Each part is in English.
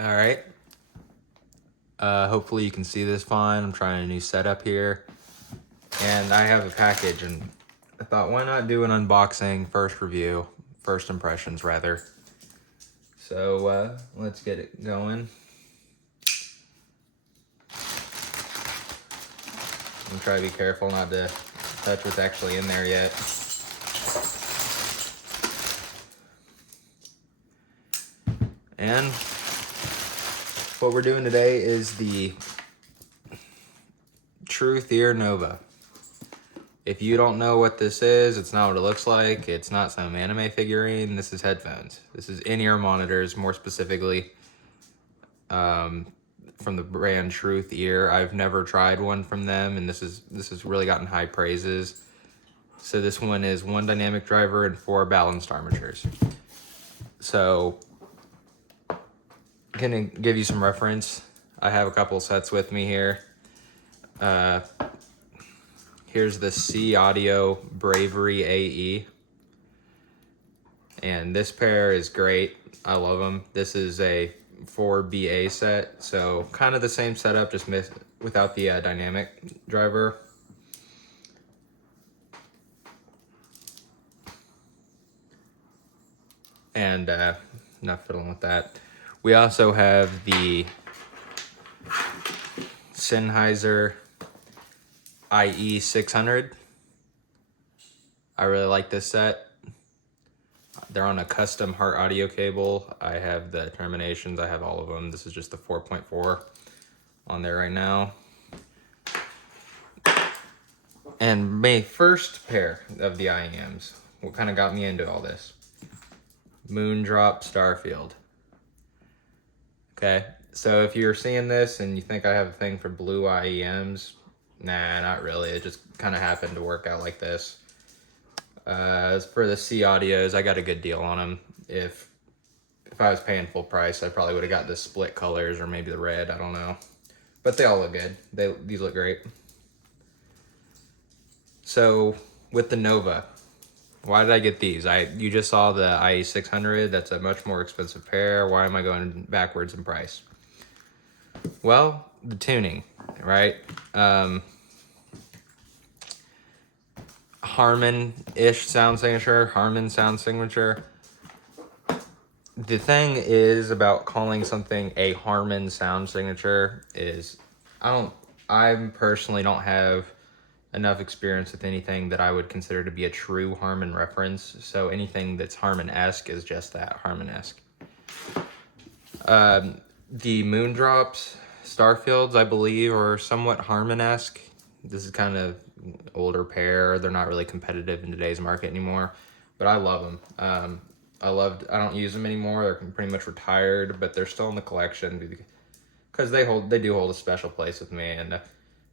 All right. Hopefully you can see this fine. I'm trying a new setup here. And I have a package, and I thought, why not do an unboxing, first review, first impressions, rather. So, let's get it going. I'm trying to be careful not to touch what's actually in there yet. And what we're doing today is the TruthEar Nova. If you don't know what this is, it's not what it looks like. It's not some anime figurine. This is headphones. This is in-ear monitors, more specifically, from the brand TruthEar. I've never tried one from them, and this has really gotten high praises. So this one is 1 dynamic driver and 4 balanced armatures. So, gonna give you some reference. I have a couple sets with me here. Here's the C Audio Bravery AE. And this pair is great. I love them. This is a 4BA set, so kind of the same setup, just without the dynamic driver. And enough fiddling with that. We also have the Sennheiser IE600. I really like this set. They're on a custom Heart audio cable. I have the terminations. I have all of them. This is just the 4.4 on there right now. And my first pair of the IEMs, what kind of got me into all this? Moondrop Starfield. Okay, so if you're seeing this and you think I have a thing for blue IEMs, nah, not really. It just kind of happened to work out like this. As for the C Audios, I got a good deal on them. If I was paying full price, I probably would have got the split colors or maybe the red, I don't know. But they all look good. These look great. So, with the Nova, why did I get these? You just saw the IE600. That's a much more expensive pair. Why am I going backwards in price? Well, the tuning, right? Harman-ish sound signature, Harman sound signature. The thing is about calling something a Harman sound signature is, I personally don't have enough experience with anything that I would consider to be a true Harman reference. So anything that's Harman-esque is just that, Harman-esque. The Moondrops, Starfields, I believe, are somewhat Harman-esque. This is kind of older pair. They're not really competitive in today's market anymore, but I love them. I don't use them anymore. They're pretty much retired, but they're still in the collection because they do hold a special place with me, and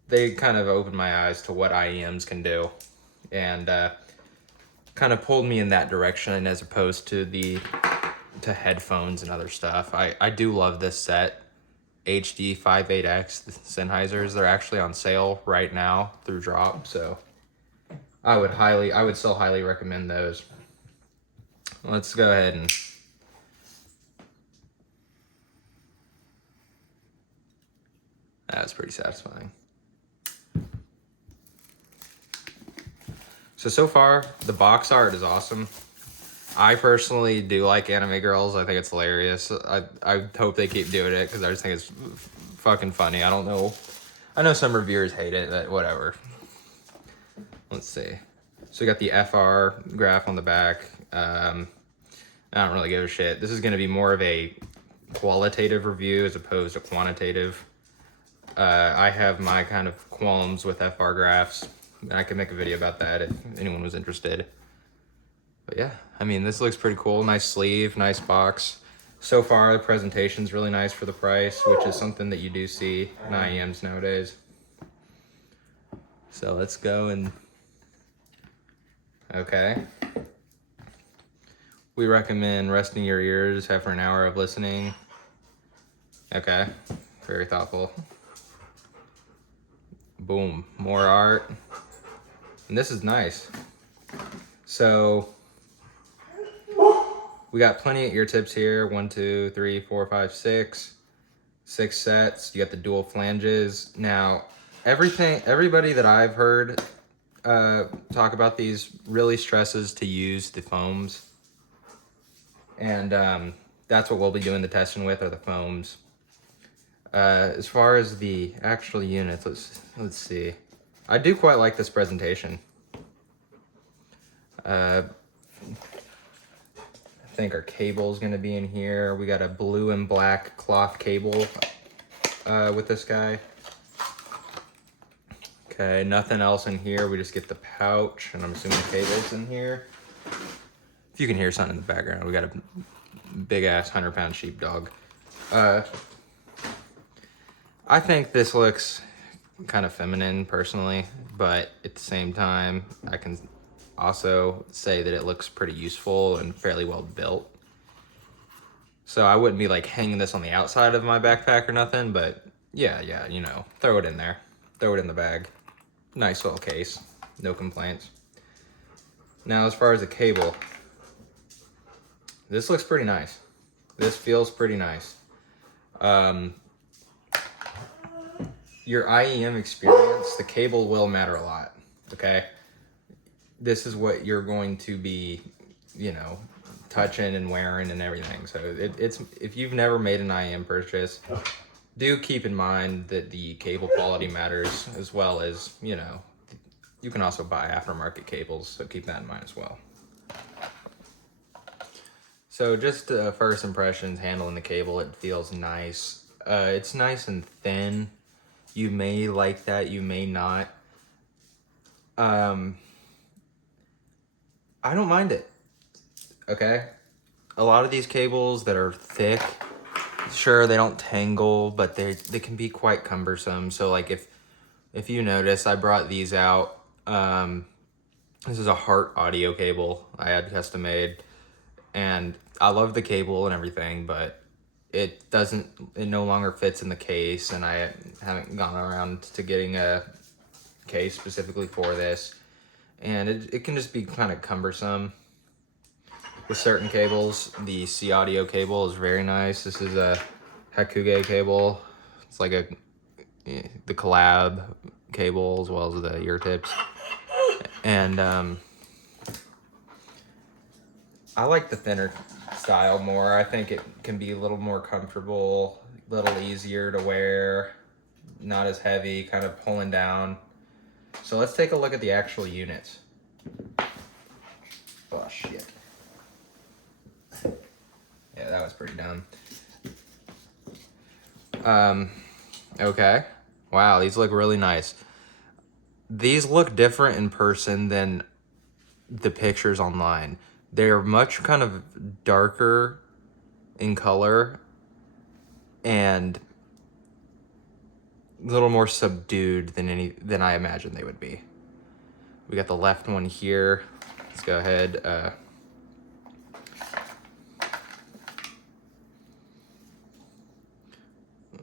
they kind of opened my eyes to what IEMs can do, and kind of pulled me in that direction as opposed to headphones and other stuff. I do love this set. HD 58X, the Sennheisers, they're actually on sale right now through Drop, so I would still highly recommend those. Let's go ahead and that's pretty satisfying. So far, the box art is awesome. I personally do like anime girls. I think it's hilarious. I hope they keep doing it because I just think it's fucking funny. I don't know. I know some reviewers hate it, but whatever. Let's see. So we got the FR graph on the back. I don't really give a shit. This is going to be more of a qualitative review as opposed to quantitative. I have my kind of qualms with FR graphs. I could make a video about that if anyone was interested. But yeah, I mean, this looks pretty cool. Nice sleeve, nice box. So far, the presentation's really nice for the price, which is something that you do see in IEMs nowadays. So let's go and... Okay. We recommend resting your ears after an hour of listening. Okay, very thoughtful. Boom, more art. And this is nice. So We got plenty of ear tips here. 1, 2, 3, 4, 5, 6. 6 sets. You got the dual flanges. Now, everybody that I've heard talk about these really stresses to use the foams. And that's what we'll be doing the testing with, are the foams. As far as the actual units, let's see. I do quite like this presentation. I think our cable is going to be in here. We got a blue and black cloth cable with this guy. Okay, nothing else in here. We just get the pouch, and I'm assuming the cable's in here. If you can hear something in the background, we got a big ass 100-pound sheepdog. I think this looks kind of feminine personally, but at the same time, I can also say that it looks pretty useful and fairly well built. So I wouldn't be like hanging this on the outside of my backpack or nothing, but yeah, you know, throw it in there. Throw it in the bag. Nice little case, no complaints. Now, as far as the cable, this looks pretty nice. This feels pretty nice. Your IEM experience, the cable will matter a lot, okay? This is what you're going to be, you know, touching and wearing and everything. So it's if you've never made an IEM purchase, do keep in mind that the cable quality matters, as well as, you know, you can also buy aftermarket cables, so keep that in mind as well. So just first impressions handling the cable, it feels nice. It's nice and thin. You may like that, you may not. I don't mind it, okay? A lot of these cables that are thick, sure, they don't tangle, but they can be quite cumbersome. So like if you notice, I brought these out. This is a Hart audio cable I had custom made, and I love the cable and everything, but it no longer fits in the case, and I haven't gone around to getting a case specifically for this, and it can just be kind of cumbersome with certain cables. The C audio cable is very nice. This is a Hakuge cable. It's like the collab cable as well as the ear tips, and I like the thinner style more. I think it can be a little more comfortable, a little easier to wear, not as heavy, kind of pulling down. So let's take a look at the actual units. Oh shit. Yeah, that was pretty dumb. Okay. Wow, these look really nice. These look different in person than the pictures online. They're much kind of darker in color and a little more subdued than I imagined they would be. We got the left one here. Let's go ahead.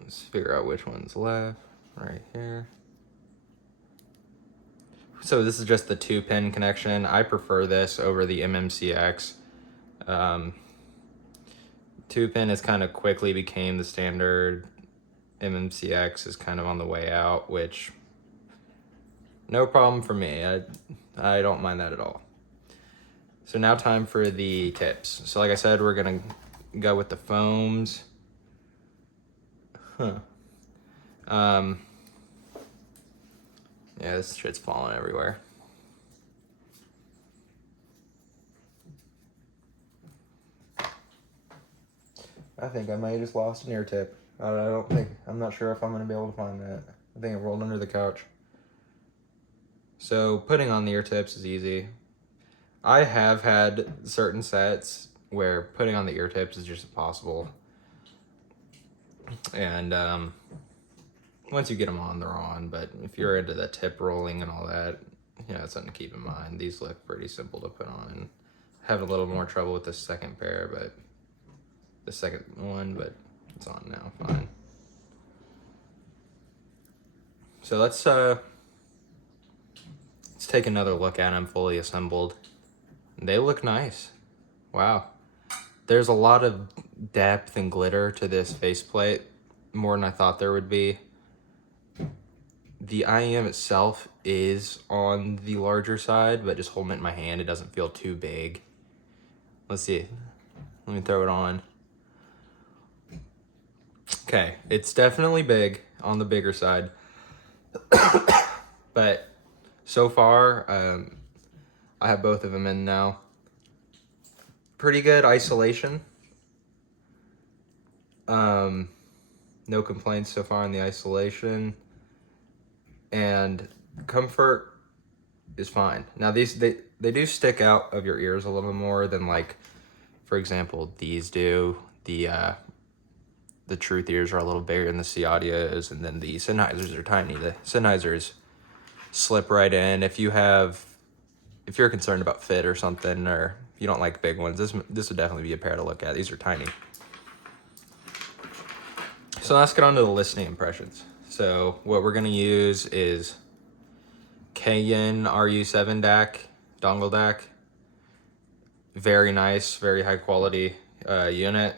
Let's figure out which one's left. Right here. So this is just the 2-pin connection. I prefer this over the MMCX. 2-pin has kind of quickly became the standard. MMCX is kind of on the way out, which no problem for me. I don't mind that at all. So now time for the tips. So like I said, we're gonna go with the foams. Yeah, this shit's falling everywhere. I think I might have just lost an ear tip. I'm not sure if I'm gonna be able to find that. I think it rolled under the couch. So putting on the ear tips is easy. I have had certain sets where putting on the ear tips is just impossible. And once you get them on, they're on. But if you're into the tip rolling and all that, you know, it's something to keep in mind. These look pretty simple to put on. Having a little more trouble with the second pair, but the second one, but it's on now, fine. So let's take another look at them fully assembled. They look nice. Wow. There's a lot of depth and glitter to this faceplate, more than I thought there would be. The IEM itself is on the larger side, but just holding it in my hand, it doesn't feel too big. Let's see. Let me throw it on. Okay, it's definitely big, on the bigger side. But so far, I have both of them in now. Pretty good isolation. No complaints so far on the isolation. And comfort is fine. Now these, they do stick out of your ears a little more than, like, for example, these do. The TruthEars are a little bigger than the C Audios, and then the Sennheisers are tiny. The Sennheisers slip right in. If you're concerned about fit or something, or you don't like big ones, this would definitely be a pair to look at. These are tiny. So let's get on to the listening impressions. So what we're gonna use is Kayin RU7 DAC, dongle DAC. Very nice, very high quality unit.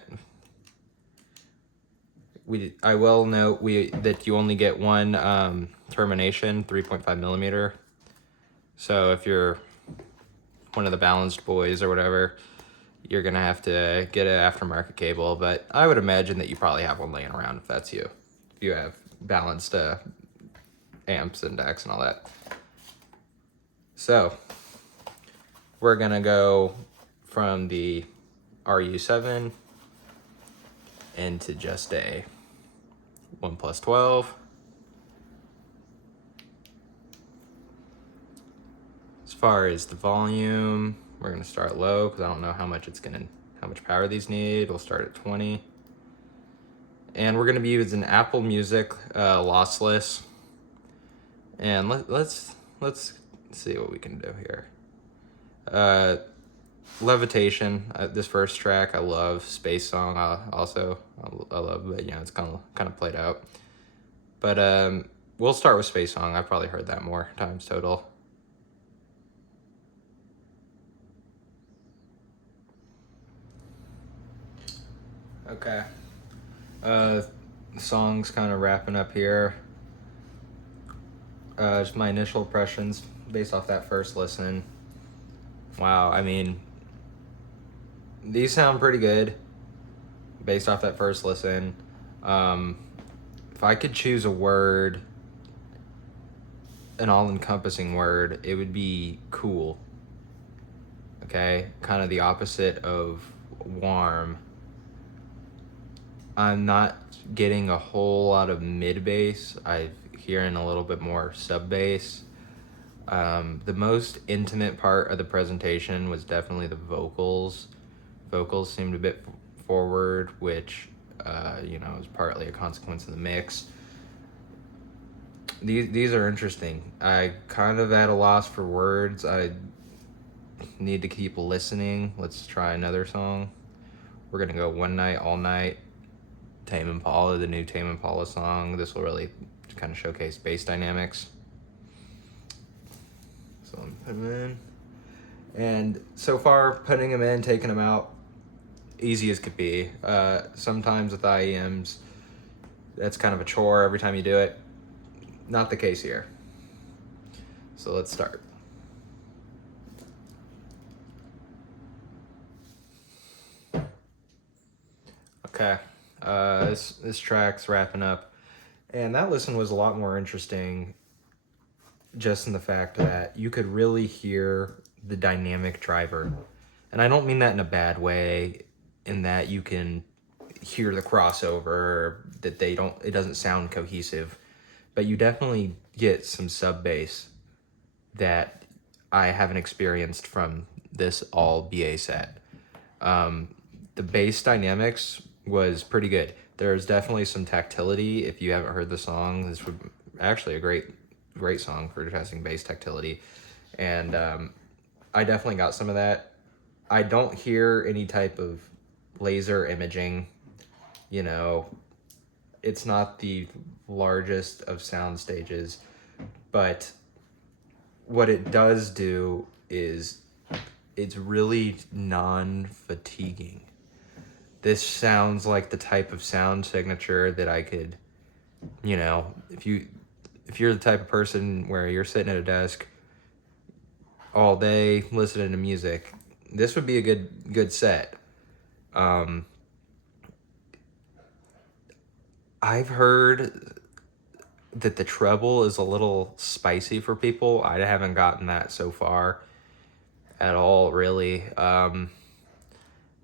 I will note that you only get one termination, 3.5 millimeter. So if you're one of the balanced boys or whatever, you're gonna have to get an aftermarket cable. But I would imagine that you probably have one laying around if that's you. If you have balanced amps and DACs and all that. So we're gonna go from the RU7 into just a 1+12. As far as the volume, we're gonna start low because I don't know how much power these need. We'll start at 20. And we're gonna be using Apple Music lossless. And let's see what we can do here. Levitation, this first track I love. Space Song also I love, but it's kind of played out. But we'll start with Space Song. I've probably heard that more times total. Okay. The song's kind of wrapping up here. Just my initial impressions based off that first listen. Wow, I mean, these sound pretty good based off that first listen. If I could choose a word, an all-encompassing word, it would be cool. Okay, kind of the opposite of warm. I'm not getting a whole lot of mid bass. I'm hearing a little bit more sub bass. The most intimate part of the presentation was definitely the vocals. Vocals seemed a bit forward, which is partly a consequence of the mix. These are interesting. I kind of at a loss for words. I need to keep listening. Let's try another song. We're gonna go One Night, All Night. Tame Impala, the new Tame Impala song. This will really kind of showcase bass dynamics. So I'm putting them in. And so far, putting them in, taking them out, easy as could be. Sometimes with IEMs, that's kind of a chore every time you do it. Not the case here. So let's start. Okay. This track's wrapping up, and that listen was a lot more interesting just in the fact that you could really hear the dynamic driver. And I don't mean that in a bad way, in that you can hear the crossover, that it doesn't sound cohesive, but you definitely get some sub bass that I haven't experienced from this all BA set. The bass dynamics was pretty good. There's definitely some tactility. If you haven't heard the song, this would actually a great song for testing bass tactility. And I definitely got some of that. I don't hear any type of laser imaging. It's not the largest of sound stages, but what it does do is it's really non-fatiguing. this sounds like the type of sound signature that I could, you know, if you're the type of person where you're sitting at a desk all day listening to music, this would be a good set. I've heard that the treble is a little spicy for people. I haven't gotten that so far at all, really.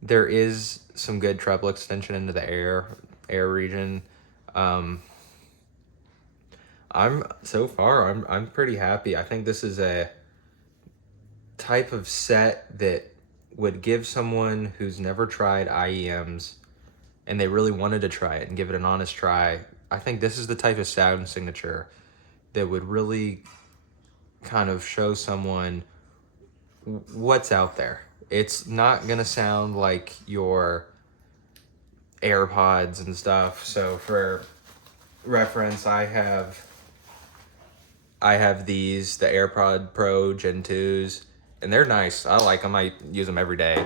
There is some good treble extension into the air region. I'm pretty happy. I think this is a type of set that would give someone who's never tried IEMs and they really wanted to try it and give it an honest try. I think this is the type of sound signature that would really kind of show someone what's out there. It's not gonna sound like your AirPods and stuff. So for reference, I have these, the AirPod Pro Gen 2s, and they're nice. I like them. I use them every day.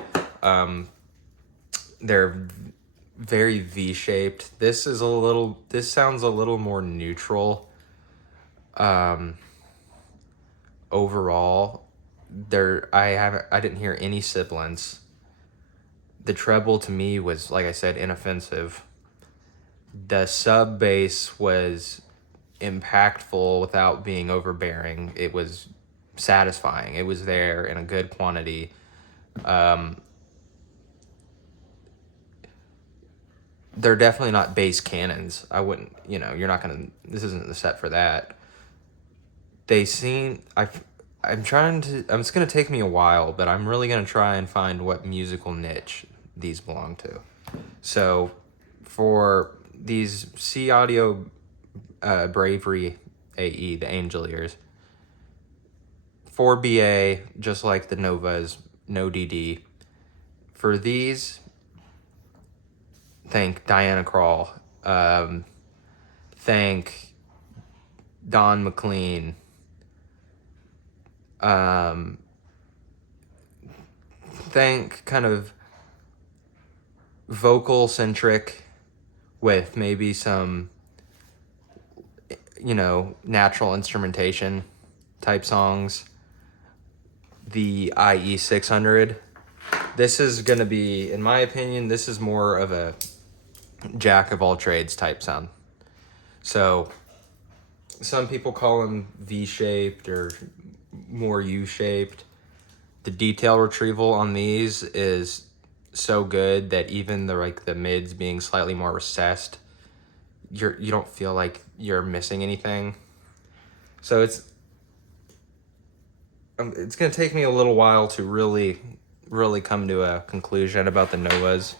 They're very V-shaped. This sounds a little more neutral. Overall, I didn't hear any sibilance. The treble to me was, like I said, inoffensive. The sub bass was impactful without being overbearing. It was satisfying. It was there in a good quantity. They're definitely not bass cannons. I wouldn't, this isn't the set for that. It's going to take me a while, but I'm really going to try and find what musical niche these belong to. So for these C Audio Bravery AE, the Angel Ears, 4BA, just like the Novas, no DD. For these, thank Diana Krall, thank Don McLean, thank kind of vocal centric with maybe some, natural instrumentation type songs, the IE 600. This is going to be, in my opinion, this is more of a jack of all trades type sound. So some people call them V-shaped or more U-shaped. The detail retrieval on these is so good that even the mids being slightly more recessed, you don't feel like you're missing anything. So it's going to take me a little while to really come to a conclusion about the Novas.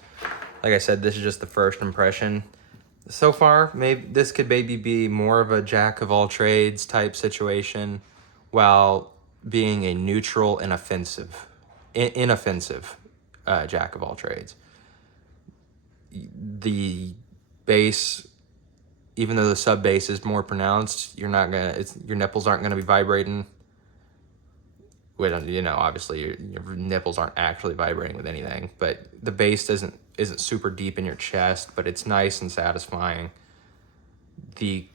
Like I said, this is just the first impression. So far, maybe this could be more of a jack of all trades type situation, while being a neutral and inoffensive jack of all trades. The bass, even though the sub bass is more pronounced, your nipples aren't gonna be vibrating. Obviously your nipples aren't actually vibrating with anything, but the bass isn't super deep in your chest, but it's nice and satisfying. The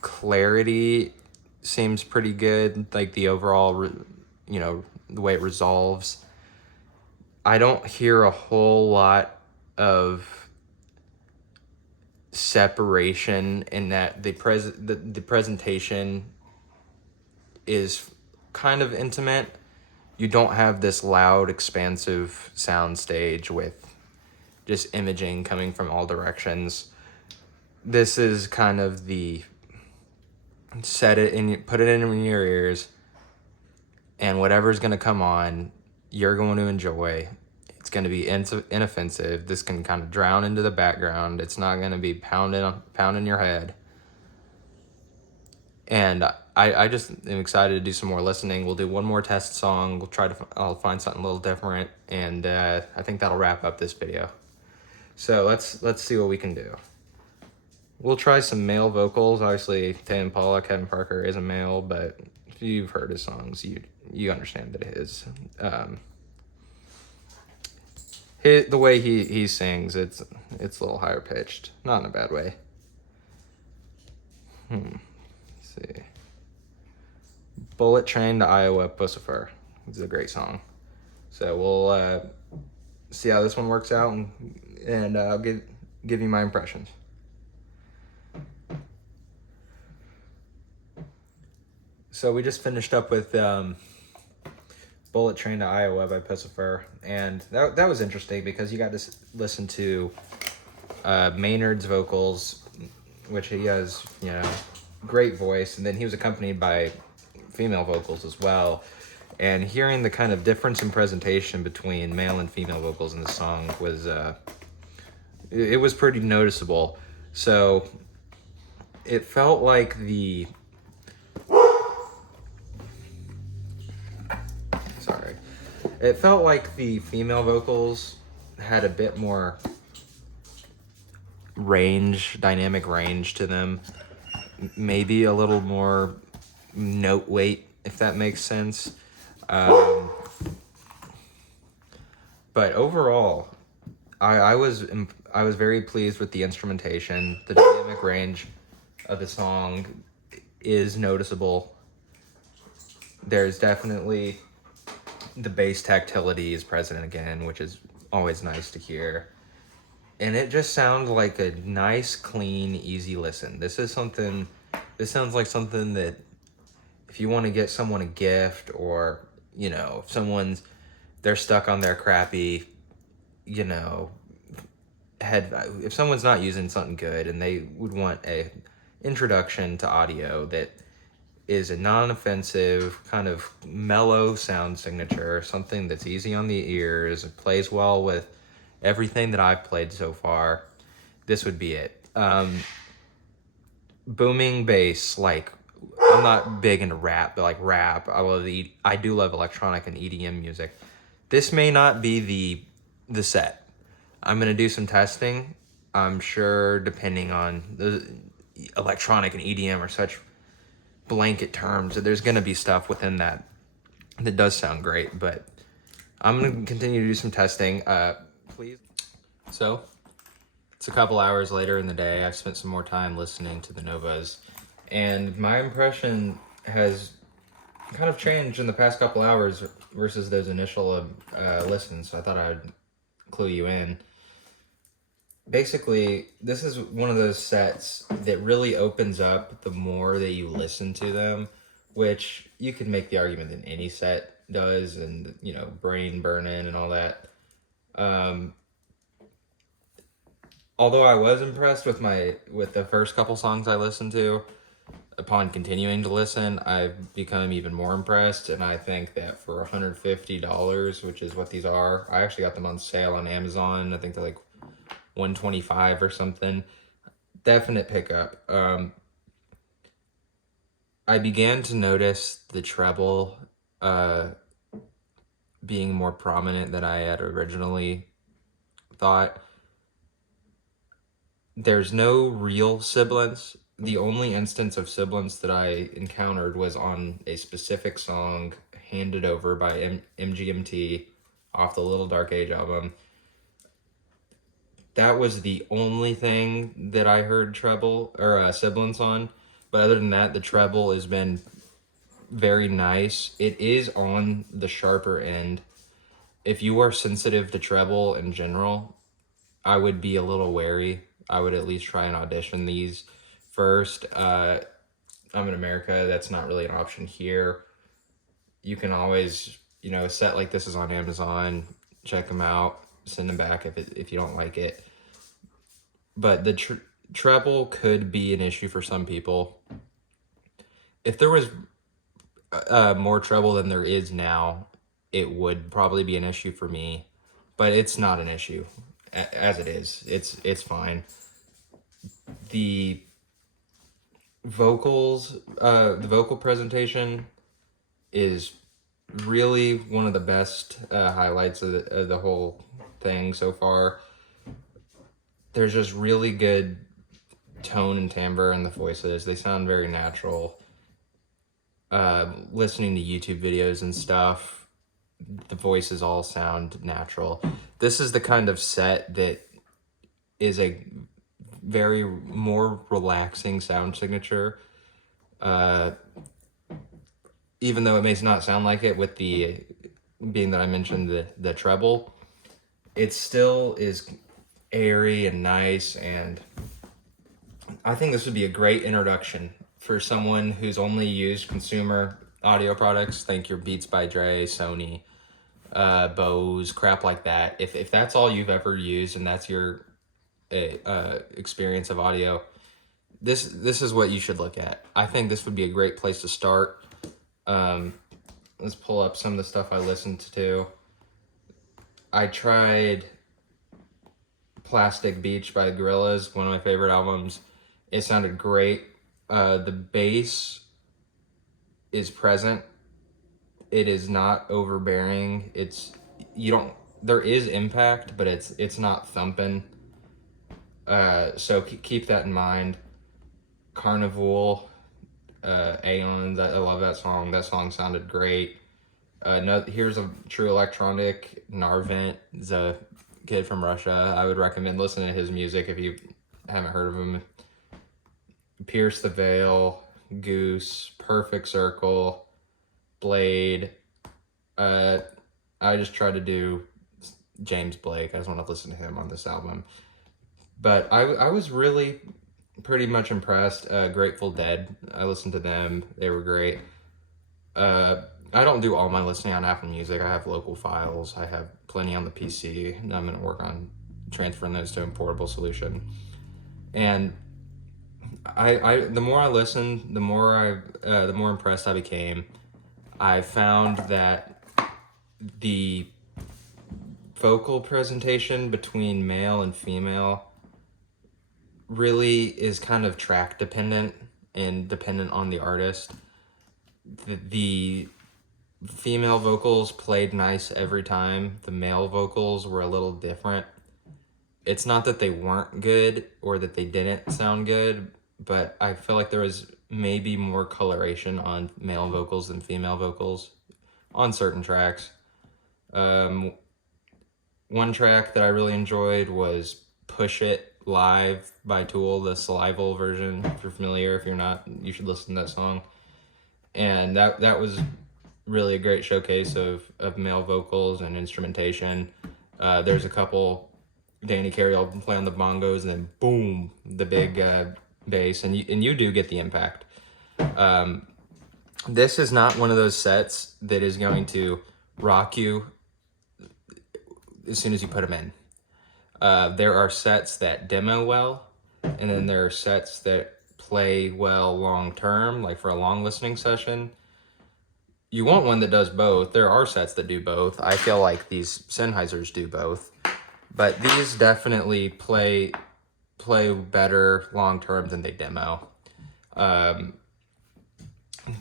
clarity seems pretty good, like the overall, the way it resolves. I don't hear a whole lot of separation in that the presentation is kind of intimate. You don't have this loud, expansive sound stage with just imaging coming from all directions. This is kind of the put it in your ears, and whatever's going to come on, you're going to enjoy. It's going to be inoffensive. This can kind of drown into the background. It's not going to be pounding your head. And I just am excited to do some more listening. We'll do one more test song. I'll find something a little different, and I think that'll wrap up this video. So let's see what we can do. We'll try some male vocals. Obviously, Tame Impala, Kevin Parker is a male, but if you've heard his songs, you understand that the way he sings, it's a little higher pitched, not in a bad way. Let's see. Bullet Train to Iowa, Pussifer. It's a great song. So we'll see how this one works out, and I'll give you my impressions. So we just finished up with Bullet Train to Iowa by Pussifer, and that was interesting because you got to listen to Maynard's vocals, which he has, great voice, and then he was accompanied by female vocals as well. And hearing the kind of difference in presentation between male and female vocals in the song was it was pretty noticeable. So it felt like the female vocals had a bit more dynamic range to them. Maybe a little more note weight, if that makes sense. But overall, I was very pleased with the instrumentation. The dynamic range of the song is noticeable. There's definitely the bass tactility is present again, which is always nice to hear. And it just sounds like a nice, clean, easy listen. This sounds like something that if you want to get someone a gift, or, if they're stuck on their crappy, if someone's not using something good and they would want a introduction to audio that is a non-offensive, kind of mellow sound signature, something that's easy on the ears, plays well with everything that I've played so far, this would be it. Booming bass, like, I'm not big into rap, but like rap, I do love electronic and EDM music. This may not be the set. I'm gonna do some testing. I'm sure, depending on the electronic and EDM are such blanket terms, that there's gonna be stuff within that does sound great, but I'm gonna continue to do some testing. Please. So it's a couple hours later in the day. I've spent some more time listening to the Novas, and my impression has kind of changed in the past couple hours versus those initial listens. So I thought I'd clue you in. Basically, this is one of those sets that really opens up the more that you listen to them, which you can make the argument that any set does, and, brain burn-in and all that. Although I was impressed with the first couple songs I listened to, upon continuing to listen, I've become even more impressed, and I think that for $150, which is what these are, I actually got them on sale on Amazon. I think they're like $125 or something. Definite pickup. I began to notice the treble being more prominent than I had originally thought. There's no real sibilance. The only instance of sibilance that I encountered was on a specific song, Handed Over by MGMT, off the Little Dark Age album. That was the only thing that I heard treble or sibilance on. But other than that, the treble has been very nice. It is on the sharper end. If you are sensitive to treble in general, I would be a little wary. I would at least try and audition these first. I'm in America. That's not really an option here. You can always, a set like this is on Amazon. Check them out. Send them back if you don't like it. But the treble could be an issue for some people. If there was more treble than there is now, it would probably be an issue for me. But it's not an issue as it is. It's fine. The vocals, the vocal presentation is really one of the best highlights of the whole thing so far. There's just really good tone and timbre in the voices. They sound very natural. Listening to YouTube videos and stuff, the voices all sound natural. This is the kind of set that is a very more relaxing sound signature. Even though it may not sound like it with the being that I mentioned the treble, it still is airy and nice, and I think this would be a great introduction for someone who's only used consumer audio products. Think your Beats by Dre, Sony, Bose, crap like that. If that's all you've ever used and that's your experience of audio, this is what you should look at. I think this would be a great place to start. Let's pull up some of the stuff I listened to. I tried Plastic Beach by the Gorillaz, one of my favorite albums. It sounded great. The bass is present. It is not overbearing. There is impact, but it's not thumping. So keep that in mind. Carnival, Aeons, I love that song. That song sounded great. No, here's a true electronic. Narvent is a kid from Russia. I would recommend listening to his music if you haven't heard of him. Pierce the Veil, Goose, Perfect Circle, Blade. I just tried to do James Blake. I just want to listen to him on this album. But I was really pretty much impressed. Grateful Dead, I listened to them. They were great. I don't do all my listening on Apple Music. I have local files. I have plenty on the PC, and I'm going to work on transferring those to a portable solution. And the more I listened, the more impressed I became. I found that the vocal presentation between male and female really is kind of track dependent and dependent on the artist. The female vocals played nice every time. The male vocals were a little different. It's not that they weren't good or that they didn't sound good, but I feel like there was maybe more coloration on male vocals than female vocals on certain tracks. One track that I really enjoyed was Push It Live by Tool, the Salival version. If you're familiar, if you're not, you should listen to that song. And that was really a great showcase of male vocals and instrumentation. There's a couple, Danny Carey will play on the bongos, and then boom, the big bass, and you do get the impact. This is not one of those sets that is going to rock you as soon as you put them in. There are sets that demo well, and then there are sets that play well long term, like for a long listening session. You want one that does both. There are sets that do both. I feel like these Sennheisers do both, but these definitely play better long term than they demo.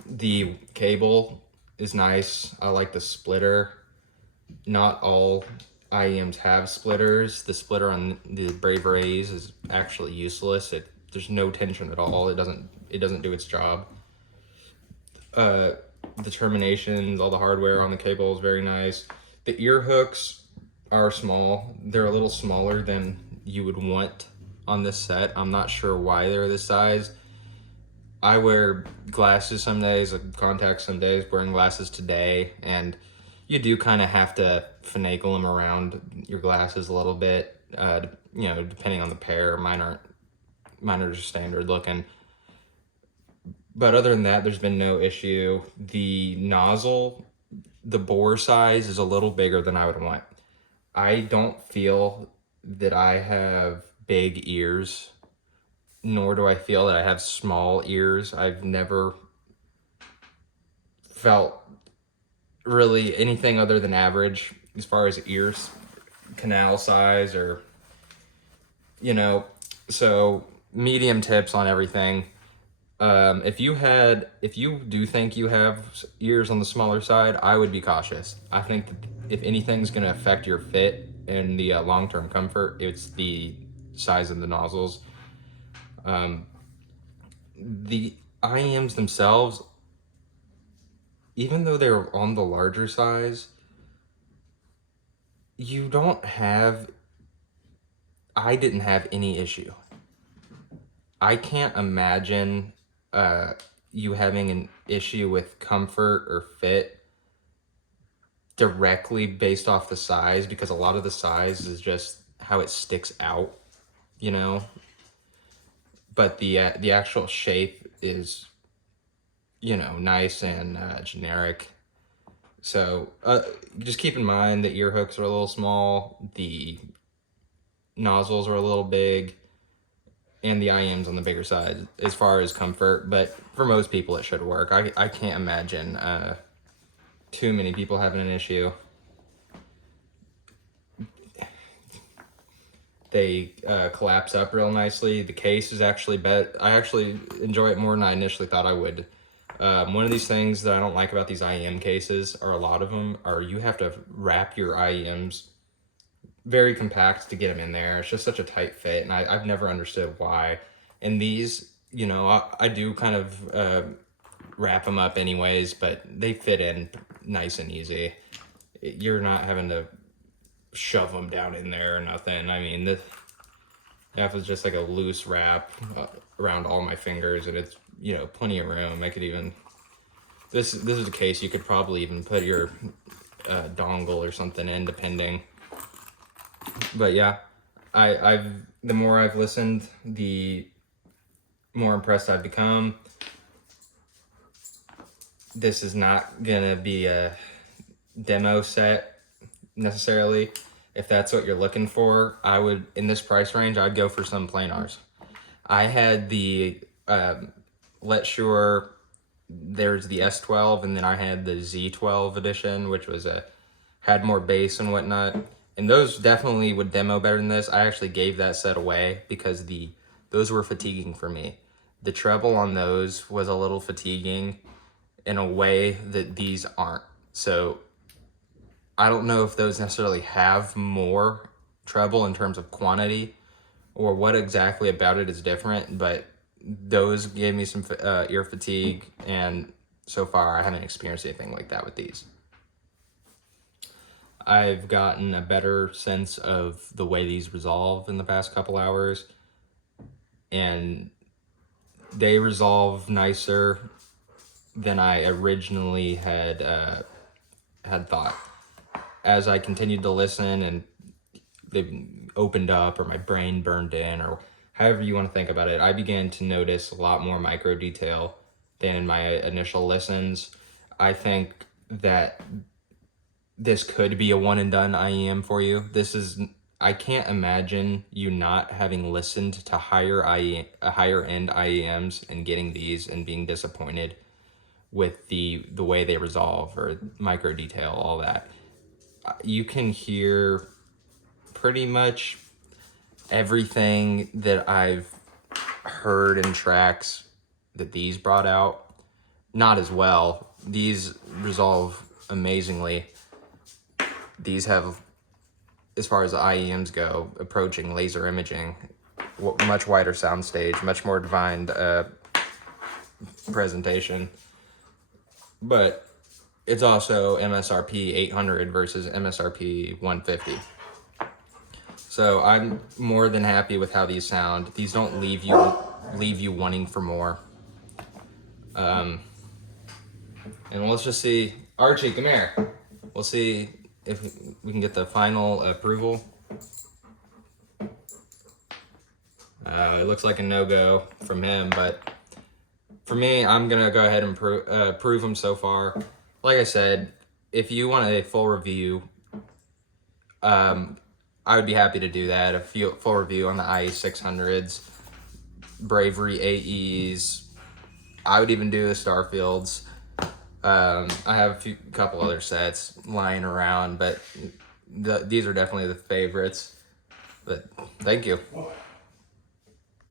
The cable is nice. I like the splitter. Not all IEMs have splitters. The splitter on the Brave Rays is actually useless. There's no tension at all. It doesn't do its job. The terminations, all the hardware on the cable is very nice. The ear hooks are small. They're a little smaller than you would want on this set. I'm not sure why they're this size. I wear glasses some days, contacts some days, wearing glasses today, and you do kind of have to finagle them around your glasses a little bit, depending on the pair. Mine are just standard looking. But other than that, there's been no issue. The nozzle, the bore size is a little bigger than I would want. I don't feel that I have big ears, nor do I feel that I have small ears. I've never felt really anything other than average as far as ears, canal size, or, so medium tips on everything. If you do think you have ears on the smaller side, I would be cautious. I think that if anything's going to affect your fit and the long-term comfort, it's the size of the nozzles. The IEMs themselves, even though they're on the larger size, you don't have, I didn't have any issue. I can't imagine you having an issue with comfort or fit directly based off the size, because a lot of the size is just how it sticks out, you know. But the actual shape is, you know, nice and generic. So just keep in mind the ear hooks are a little small, the nozzles are a little big, and the IM's on the bigger side as far as comfort. But for most people, it should work. I can't imagine too many people having an issue. They collapse up real nicely. The case is actually I actually enjoy it more than I initially thought I would. One of these things that I don't like about these IEM cases, or a lot of them, are you have to wrap your IEMs very compact to get them in there. It's just such a tight fit, and I've never understood why. And these, you know, I do kind of wrap them up anyways, but they fit in nice and easy. You're not having to shove them down in there or nothing. I mean, that was just like a loose wrap around all my fingers, and it's, you know, plenty of room. I could even, this is a case you could probably even put your dongle or something in, depending. But yeah, the more I've listened, the more impressed I've become. This is not gonna be a demo set necessarily. If that's what you're looking for, I would, in this price range, I'd go for some planars. I had the Let Sure, there's the S12, and then I had the Z12 edition, which was had more bass and whatnot. And those definitely would demo better than this. I actually gave that set away because those were fatiguing for me. The treble on those was a little fatiguing in a way that these aren't. So I don't know if those necessarily have more treble in terms of quantity, or what exactly about it is different, but those gave me some ear fatigue, and so far I haven't experienced anything like that with these. I've gotten a better sense of the way these resolve in the past couple hours, and they resolve nicer than I originally had thought. As I continued to listen and they opened up, or my brain burned in, or however you want to think about it, I began to notice a lot more micro detail than in my initial listens. I think that this could be a one and done IEM for you. I can't imagine you not having listened to higher end IEMs and getting these and being disappointed with the way they resolve or micro detail, all that. You can hear pretty much everything that I've heard in tracks that these brought out. Not as well. These resolve amazingly. These have, as far as the IEMs go, approaching laser imaging, much wider soundstage, much more defined presentation. But it's also MSRP 800 versus MSRP 150. So I'm more than happy with how these sound. These don't leave you wanting for more. And let's just see. Archie, come here. We'll see if we can get the final approval. It looks like a no-go from him, but for me, I'm gonna go ahead and prove them so far. Like I said, if you want a full review, I would be happy to do that. A full review on the IE600s, Bravery AEs. I would even do the Starfields. I have a couple other sets lying around, but these are definitely the favorites. But thank you.